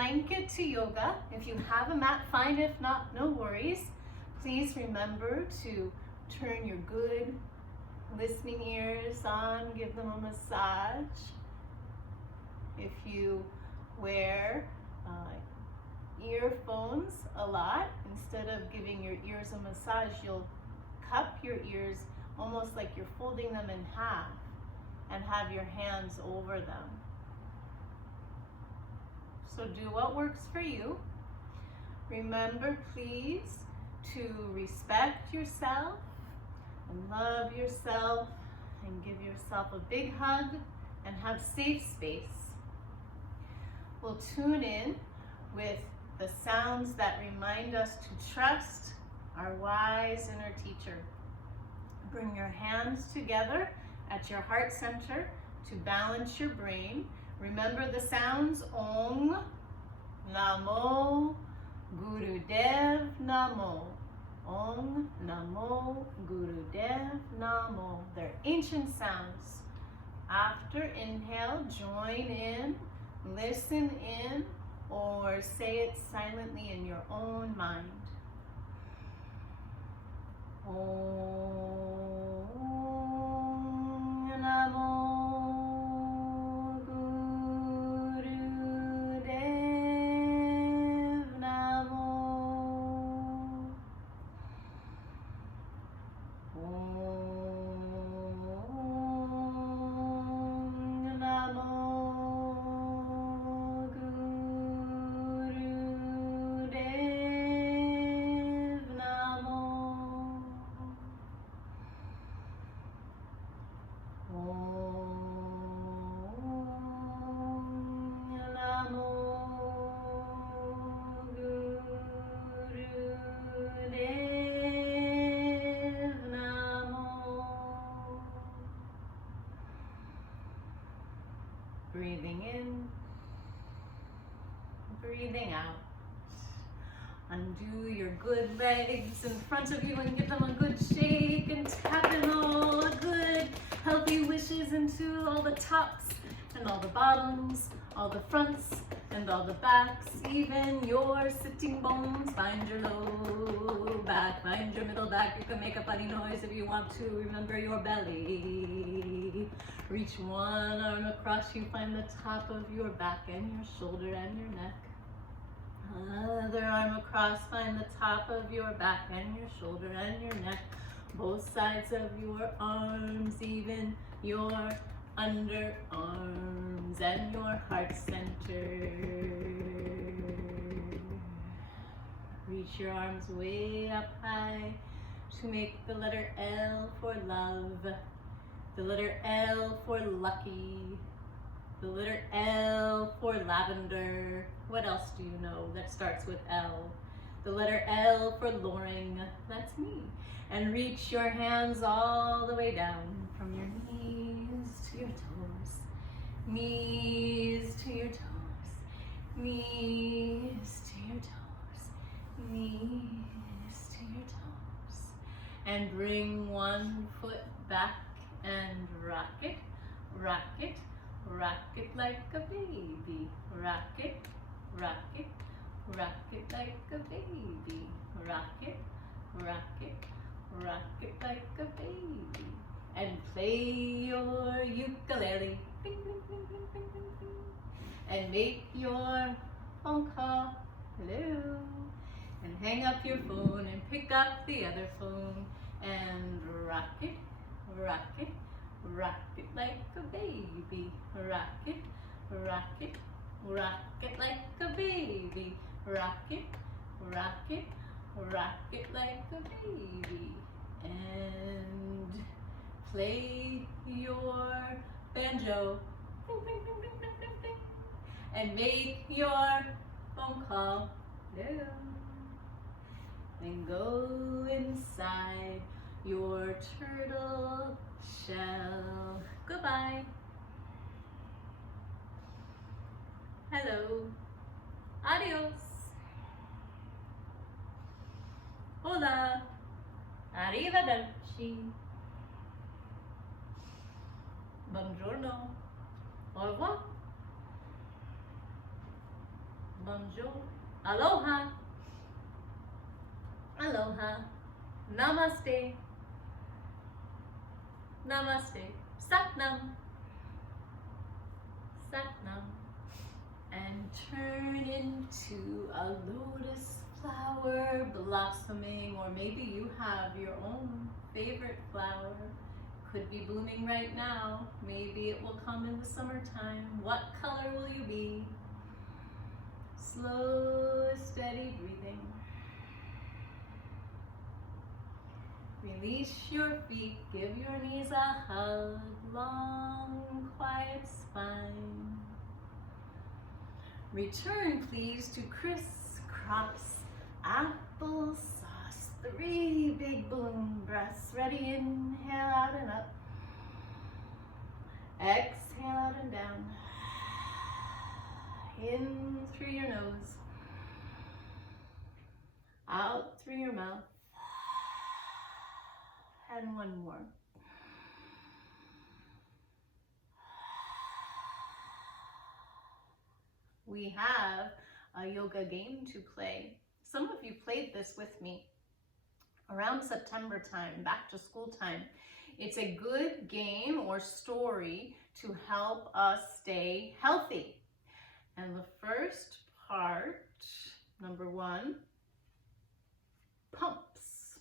blanket to yoga. If you have a mat, fine. If not, no worries. Please remember to turn your good listening ears on, give them a massage. If you wear earphones a lot, instead of giving your ears a massage, you'll cup your ears almost like you're folding them in half and have your hands over them. So do what works for you. Remember, please, to respect yourself and love yourself and give yourself a big hug and have safe space. We'll tune in with the sounds that remind us to trust our wise inner teacher. Bring your hands together at your heart center to balance your brain. Remember the sounds Om, Namo, Gurudev Namo. Om, Namo, Gurudev Namo. They're ancient sounds. After inhale, join in, listen in, or say it silently in your own mind. Om Namo Gurudev Namo. Om Namo Gurudev Namo. Breathing in, breathing out. Undo your good legs in front of you and give them a good shake and tap in all the good healthy wishes into all the tops and all the bottoms, all the fronts and all the backs, even your sitting bones. Find your low back, find your middle back. You can make a funny noise if you want to. Remember your belly. Reach one arm across, you find the top of your back and your shoulder and your neck. Other arm across, find the top of your back and your shoulder and your neck. Both sides of your arms, even your underarms and your heart center. Reach your arms way up high to make the letter L for love, the letter L for lucky, the letter L for lavender. What else do you know that starts with L? The letter L for Loring, that's me. And reach your hands all the way down from your knees to your toes, knees to your toes, knees to your toes, knees to your toes. And bring one foot back and rock it, rock it, rock it like a baby. Rock it, rock it, rock it like a baby. Rock it, rock it, rock it like a baby. And play your ukulele. Bing, bing, bing, bing, bing, bing, bing. And make your phone call. Hello. And hang up your phone and pick up the other phone. And rock it, rock it, rock it like a baby. Rock it, rock it, rock it like a baby. Rock it, rock it, rock it like a baby. And play your banjo. Bing, bing, bing, bing, bing, bing, bing. And make your phone call. Hello. And go inside your turtle shell. Goodbye. Hello. Adios. Hola. Arrivederci. Buongiorno. Au revoir. bonjour, aloha, aloha, namaste, namaste, satnam, satnam, and turn into a lotus flower blossoming, or maybe you have your own favorite flower. Could be blooming right now. Maybe it will come in the summertime. What color will you be? Slow, steady breathing. Release your feet, give your knees a hug, long, quiet spine. Return, please, to crisscross applesauce. 3 big balloon breaths. Ready? Inhale out and up. Exhale out and down. In through your nose. Out through your mouth. And one more. We have a yoga game to play. Some of you played this with me around September time, back to school time. It's a good game or story to help us stay healthy. And the first part, number 1, pumps.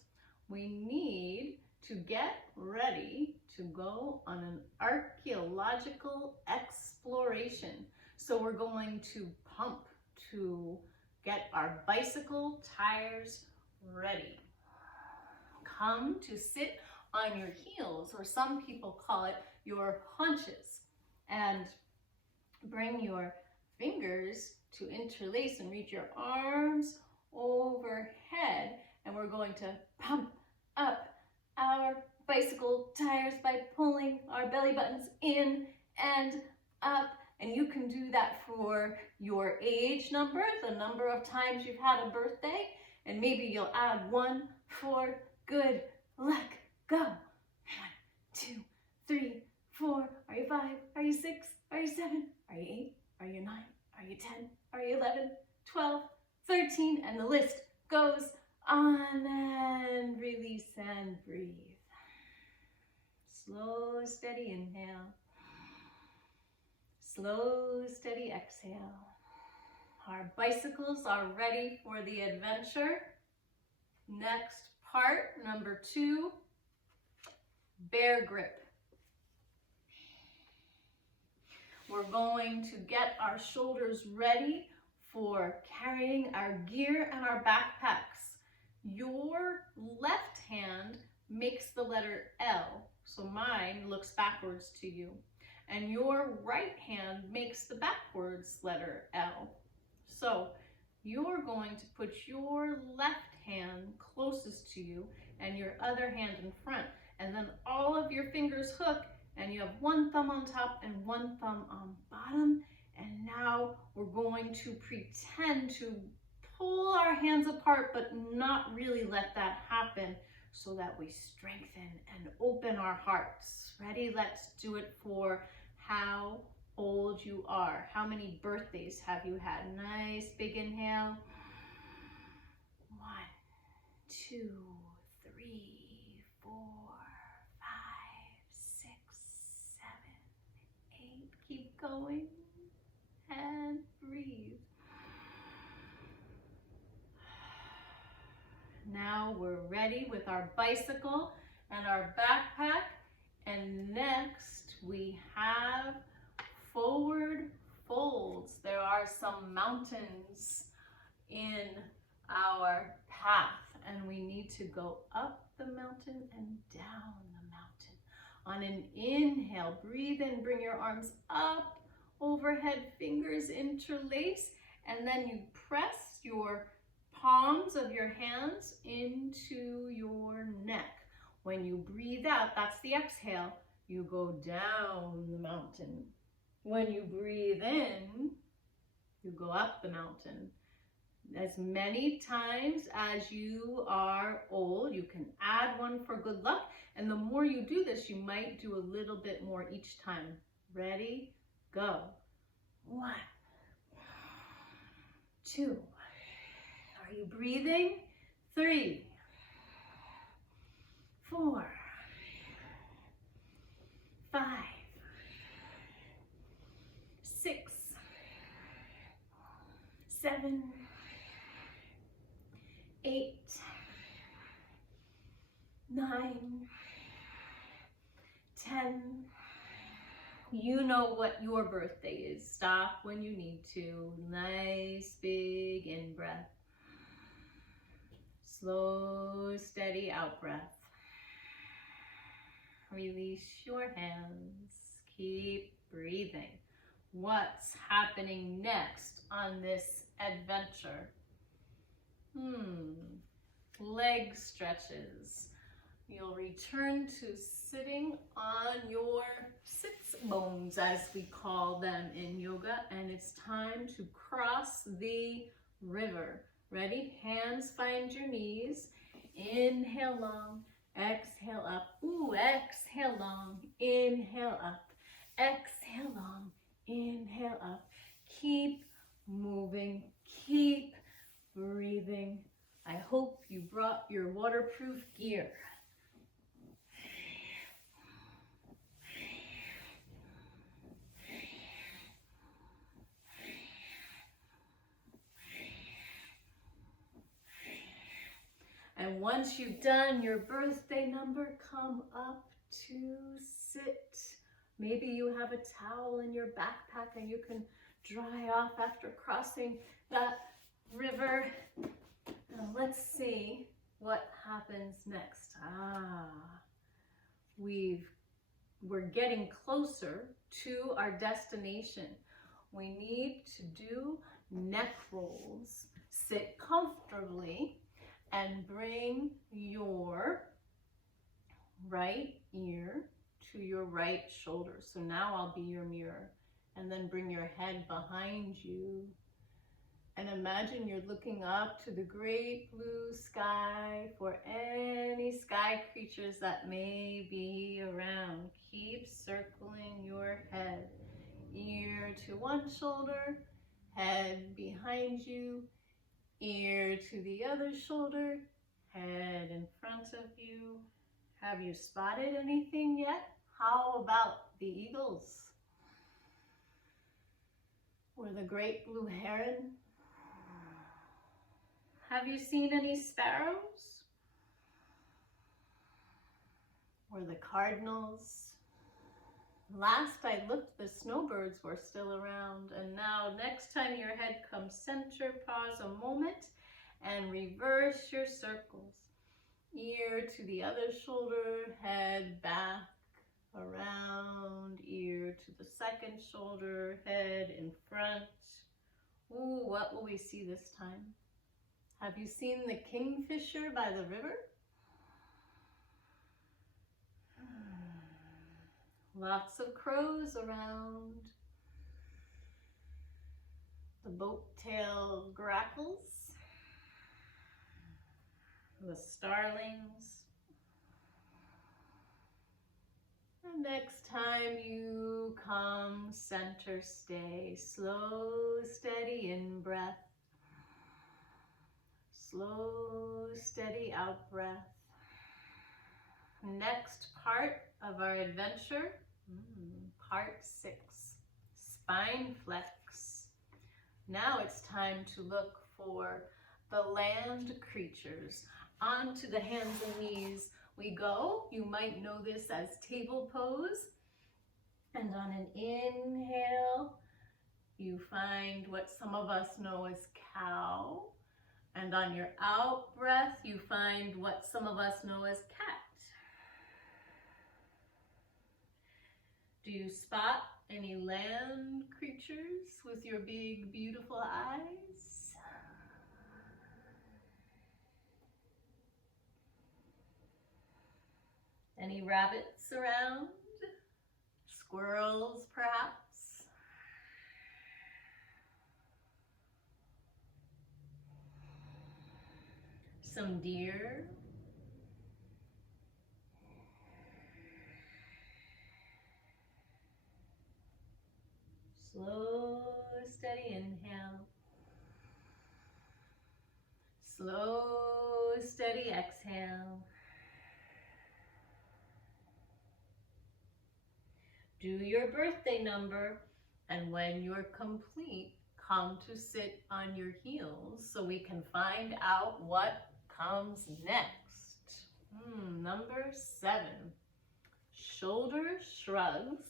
We need to get ready to go on an archaeological exploration. So we're going to pump to get our bicycle tires ready. Come to sit on your heels, or some people call it your haunches, and bring your fingers to interlace and reach your arms overhead, and we're going to pump up our bicycle tires by pulling our belly buttons in and up. And you can do that for your age number, the number of times you've had a birthday, and maybe you'll add 1 for good luck. Go. 1, 2, 3, 4. Are you 5? Are you 6? Are you 7? Are you 8? Are you 9? Are you 10? Are you 11? 12? 13? And the list goes on. And release and breathe. Slow, steady inhale. Slow, steady exhale. Our bicycles are ready for the adventure. Next part, number 2, bear grip. We're going to get our shoulders ready for carrying our gear and our backpacks. Your left hand makes the letter L, so mine looks backwards to you. And your right hand makes the backwards letter L. So you're going to put your left hand closest to you and your other hand in front. And then all of your fingers hook, and you have 1 thumb on top and 1 thumb on bottom. And now we're going to pretend to pull our hands apart, but not really let that happen, so that we strengthen and open our hearts. Ready? Let's do it for how old you are. How many birthdays have you had? Nice big inhale. 1, 2, 3, 4, 5, 6, 7, 8. Keep going and breathe. Now we're ready with our bicycle and our backpack. And next we have forward folds. There are some mountains in our path, and we need to go up the mountain and down the mountain. On an inhale, breathe in, bring your arms up, overhead, fingers interlace, and then you press your palms of your hands into your neck. When you breathe out, that's the exhale, you go down the mountain. When you breathe in, you go up the mountain. As many times as you are old, you can add 1 for good luck. And the more you do this, you might do a little bit more each time. Ready? Go. 1, 2. Are you breathing? 3, 4, 5, 6, 7, 8, 9, 10. You know what your birthday is. Stop when you need to. Nice big in breath. Slow, steady out breath. Release your hands. Keep breathing. What's happening next on this adventure? Leg stretches. You'll return to sitting on your sits bones, as we call them in yoga, and it's time to cross the river. Ready? Hands find your knees. Inhale long, exhale up. Ooh, exhale long, inhale up. Exhale long, inhale up. Keep moving, keep breathing. I hope you brought your waterproof gear. And once you've done your birthday number, come up to sit. Maybe you have a towel in your backpack and you can dry off after crossing that river. Now let's see what happens next. We're getting closer to our destination. We need to do neck rolls. Sit comfortably and bring your right ear to your right shoulder. So now I'll be your mirror. And then bring your head behind you. And imagine you're looking up to the great blue sky for any sky creatures that may be around. Keep circling your head. Ear to one shoulder, head behind you, ear to the other shoulder, head in front of you. Have you spotted anything yet? How about the eagles? Or the great blue heron? Have you seen any sparrows? Or the cardinals? Last I looked, the snowbirds were still around, and now next time your head comes center, pause a moment and reverse your circles. Ear to the other shoulder, head back, around, ear to the second shoulder, head in front. Ooh, what will we see this time? Have you seen the kingfisher by the river? Lots of crows around. The boat-tail grackles. The starlings. And next time you come center, stay slow, steady in breath. Slow, steady out breath. Next part of our adventure, part 6, spine flex. Now it's time to look for the land creatures. Onto the hands and knees we go. You might know this as table pose. And on an inhale, you find what some of us know as cow. And on your out breath, you find what some of us know as cat. Do you spot any land creatures with your big, beautiful eyes? Any rabbits around? Squirrels, perhaps? Some deer? Slow, steady inhale. Slow, steady exhale. Do your birthday number, and when you're complete, come to sit on your heels so we can find out what comes next. Number 7. Shoulder shrugs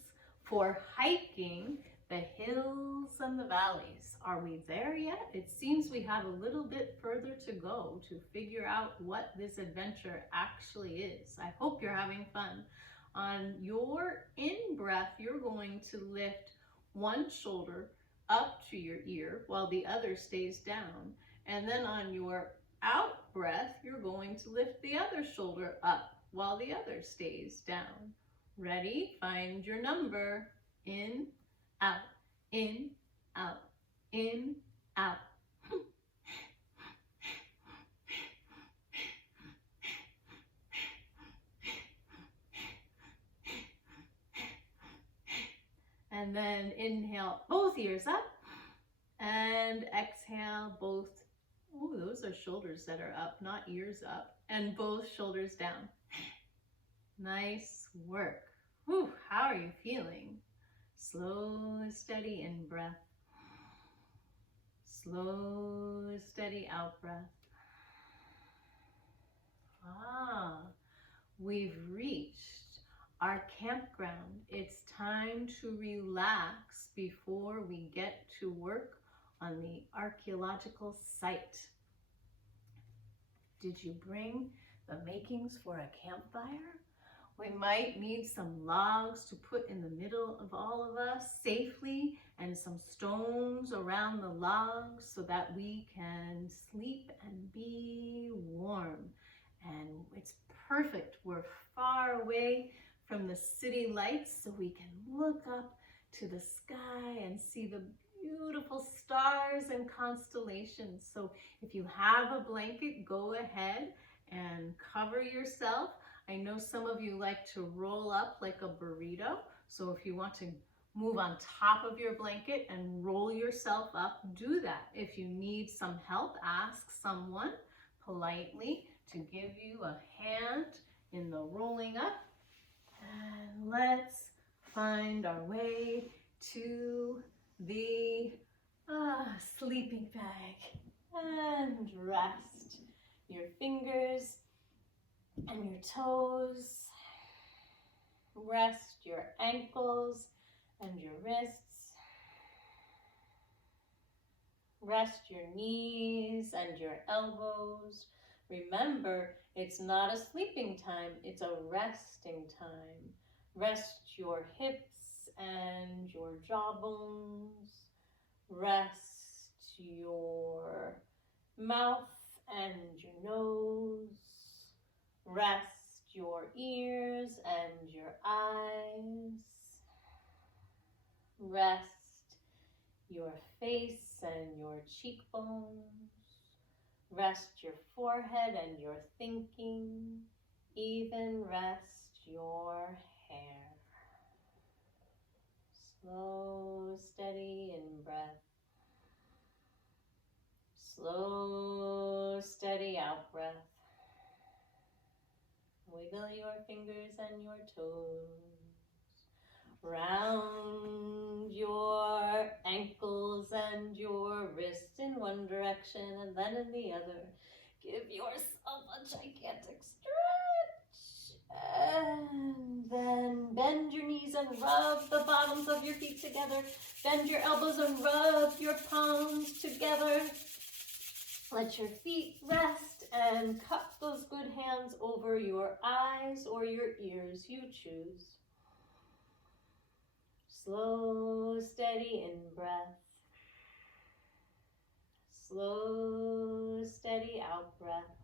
for hiking the hills and the valleys. Are we there yet? It seems we have a little bit further to go to figure out what this adventure actually is. I hope you're having fun. On your in-breath, you're going to lift one shoulder up to your ear while the other stays down. And then on your out-breath, you're going to lift the other shoulder up while the other stays down. Ready? Find your number. In, out, in, out, in, out. And then inhale, both ears up, and exhale, both, those are shoulders that are up, not ears up, and both shoulders down. Nice work. Whew, how are you feeling? Slow, steady in breath. Slow, steady out breath. We've reached our campground. It's time to relax before we get to work on the archaeological site. Did you bring the makings for a campfire? We might need some logs to put in the middle of all of us safely, and some stones around the logs so that we can sleep and be warm. And it's perfect. We're far away from the city lights, so we can look up to the sky and see the beautiful stars and constellations. So if you have a blanket, go ahead and cover yourself. I know some of you like to roll up like a burrito. So if you want to move on top of your blanket and roll yourself up, do that. If you need some help, ask someone politely to give you a hand in the rolling up. And let's find our way to the sleeping bag and rest your fingers and your toes. Rest your ankles and your wrists. Rest your knees and your elbows. Remember, it's not a sleeping time, it's a resting time. Rest your hips and your jawbones. Rest your mouth and your nose. Rest your ears and your eyes. Rest your face and your cheekbones. Rest your forehead and your thinking. Even rest your hair. Slow, steady in breath. Slow, steady out breath. Wiggle your fingers and your toes. Round your ankles and your wrists in one direction and then in the other. Give yourself a gigantic stretch. And then bend your knees and rub the bottoms of your feet together. Bend your elbows and rub your palms together. Let your feet rest and cup those good hands over your eyes or your ears, you choose. Slow, steady in breath. Slow, steady out breath.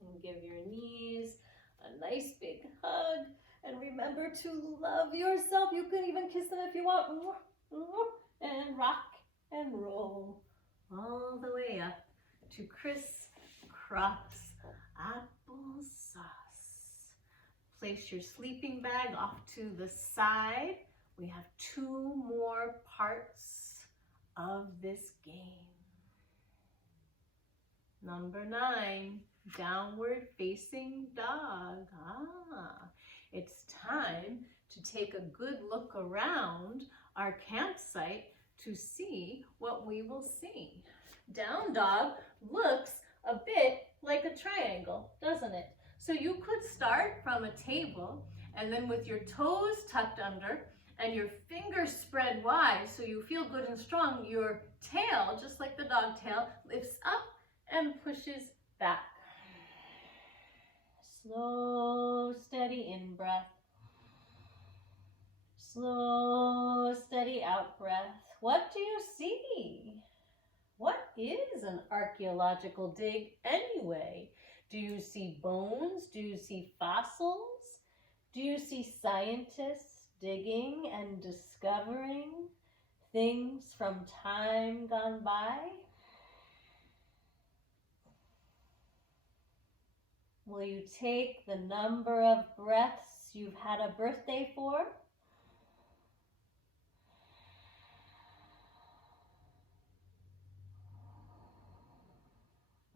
And give your knees a nice big hug. And remember to love yourself. You can even kiss them if you want. And rock and roll all the way up to crisscross applesauce. Place your sleeping bag off to the side. We have 2 more parts of this game. Number 9, downward facing dog. It's time to take a good look around our campsite to see what we will see. Down dog looks a bit like a triangle, doesn't it? So you could start from a table and then with your toes tucked under and your fingers spread wide so you feel good and strong, your tail, just like the dog tail, lifts up and pushes back. Slow, steady in breath. Slow, steady out breath. What do you see? What is an archaeological dig anyway? Do you see bones? Do you see fossils? Do you see scientists digging and discovering things from time gone by? Will you take the number of breaths you've had a birthday for?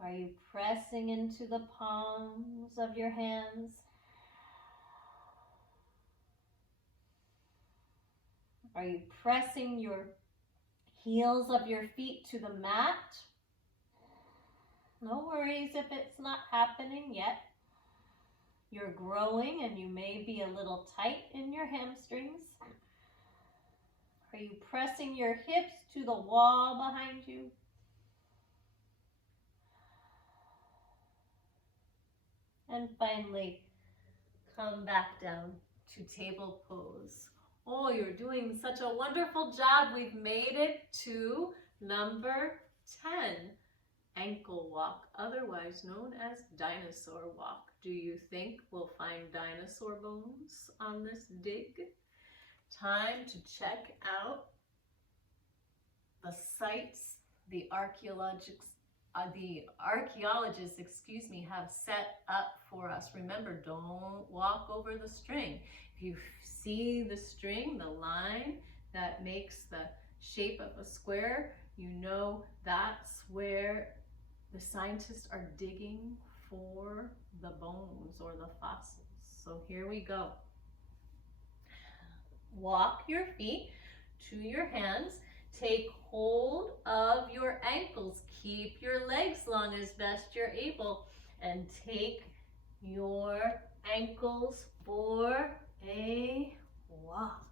Are you pressing into the palms of your hands? Are you pressing your heels of your feet to the mat? No worries if it's not happening yet. You're growing and you may be a little tight in your hamstrings. Are you pressing your hips to the wall behind you? And finally, come back down to table pose. Oh, you're doing such a wonderful job. We've made it to number 10. Ankle walk, otherwise known as dinosaur walk. Do you think we'll find dinosaur bones on this dig? Time to check out the sites the archaeologists have set up for us. Remember, don't walk over the string. If you see the string, the line that makes the shape of a square, you know that's where the scientists are digging for the bones or the fossils. So here we go. Walk your feet to your hands. Take hold of your ankles. Keep your legs long as best you're able. And take your ankles for a walk.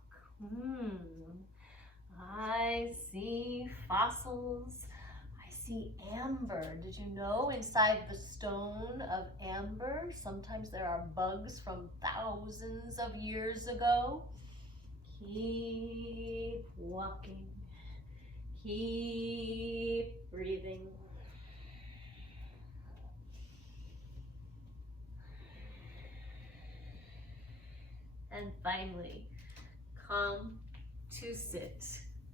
I see fossils. I see amber. Did you know inside the stone of amber, sometimes there are bugs from thousands of years ago? Keep walking. Keep breathing. And finally, come to sit.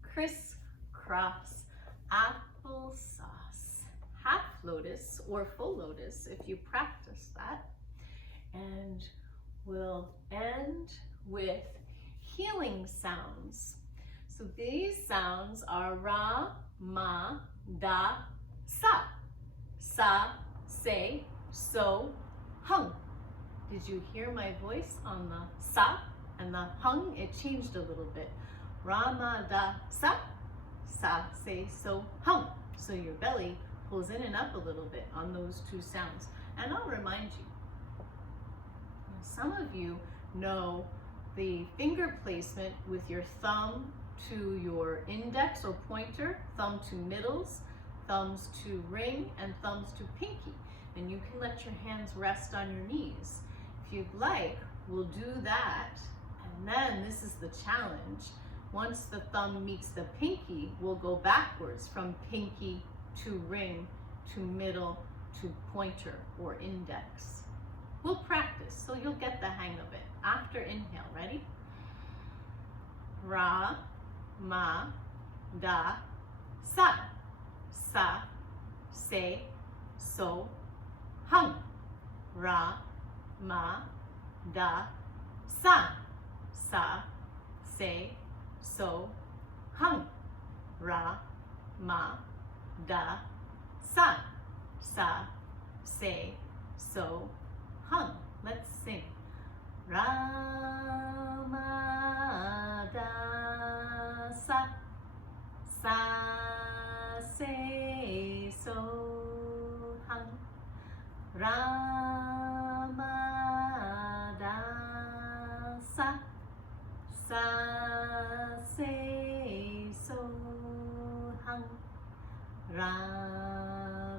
Crisscross applesauce. Half lotus or full lotus if you practice that. And we'll end with healing sounds. So these sounds are ra, ma, da, sa. Sa, say, so, hung. Did you hear my voice on the sa and the hung? It changed a little bit. Ra, ma, da, sa. Sa, say, so, hung. So your belly pulls in and up a little bit on those 2 sounds. And I'll remind you, some of you know the finger placement with your thumb to your index or pointer, thumb to middles, thumbs to ring, and thumbs to pinky. And you can let your hands rest on your knees. If you'd like, we'll do that. And then this is the challenge. Once the thumb meets the pinky, we'll go backwards from pinky to ring to middle to pointer or index. We'll practice, so you'll get the hang of it. After inhale, ready? Ra, ma, da, sa. Sa, say, so, hung. Ra, ma, da, sa. Sa, say, so, hung. Ra, ma, da, sa. Sa, say, so, hung. Let's sing. Ra, ma, da, sa. Sa, say, so, hung. Ra, ma, da, sa. Sa, say, so, hung. Ra,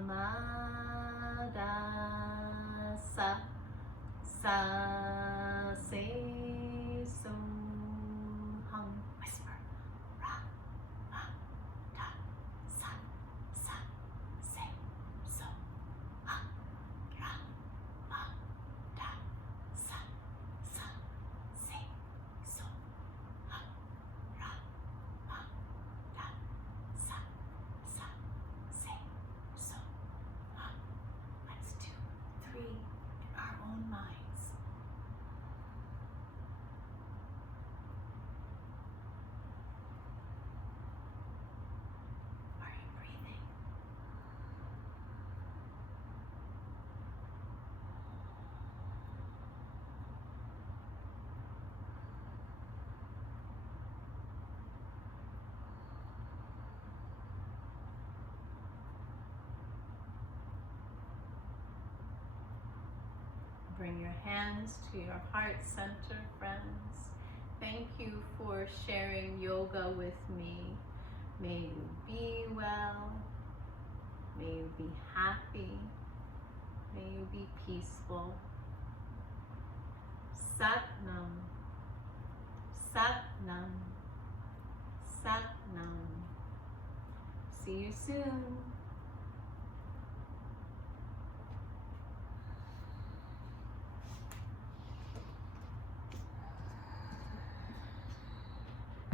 ma, da, sa. Sa, say, so, hung. Whisper. Ra, ma, da, sa. Sa, say, so, hung. Ra, ma, da, sa. Sa, say, so, hung. Ra, ma, da, sa. Sa, say, so, hung. Let's do 3 in our own minds. Are you breathing? Bring your hands to your heart center, friends. Thank you for sharing yoga with me. May you be well. May you be happy. May you be peaceful. Sat Nam. Sat Nam. Sat Nam. See you soon.